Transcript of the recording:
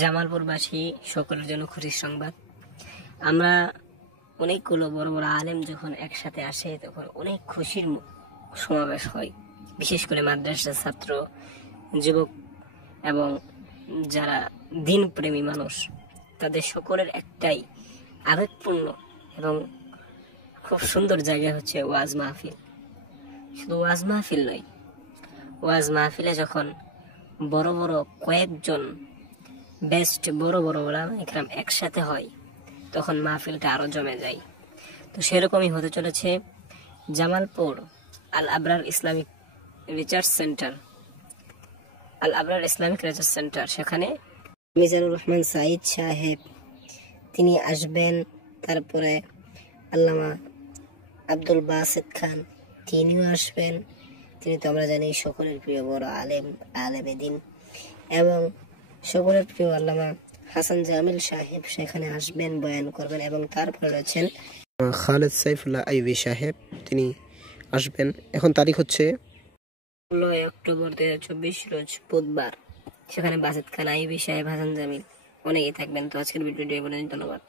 জামালপুরবাসী সকলের জন্য খুশির সংবাদ। আমরা অনেকগুলো বড় বড় আলেম যখন একসাথে আসে তখন অনেক খুশির সমাবেশ হয়। বিশেষ করে মাদ্রাসার ছাত্র, যুবক এবং যারা দিনপ্রেমী মানুষ, তাদের সকলের একটাই আবেগপূর্ণ এবং খুব সুন্দর জায়গা হচ্ছে ওয়াজ মাহফিল। শুধু ওয়াজ মাহফিল নয়, ওয়াজ মাহফিলে যখন বড় বড় কয়েকজন বেস্ট বড় বড় ওলামা ইকরাম একসাথে হয় তখন মাহফিলটা আরো জমে যায়। তো সেরকমই হতে চলেছে জামালপুর আল আবরার ইসলামিক রিসার্চ সেন্টার। সেখানে মিজানুর রহমান সাইদ সাহেব তিনি আসবেন, তারপরে আল্লামা আব্দুল বাসিত খান তিনিও আসবেন। তিনি তো আমরা জানি সকলের প্রিয় বড় আলেমে দিন, এবং সকলের প্রিয় আল্লামা হাসান জামিল সাহেব সেখানে আসবেন, বয়ান করবেন। এবং তারপরে রয়েছেন খালেদ সাইফুল্লাহ আইভি সাহেব, তিনি আসবেন। এখন তারিখ হচ্ছে 16 অক্টোবর 2024 রোজ বুধবার। সেখানে বাসিত খান, আইভি সাহেব, হাসান জামিল অনেকেই থাকবেন। তো আজকের ভিডিওটি এই পর্যন্ত, ধন্যবাদ।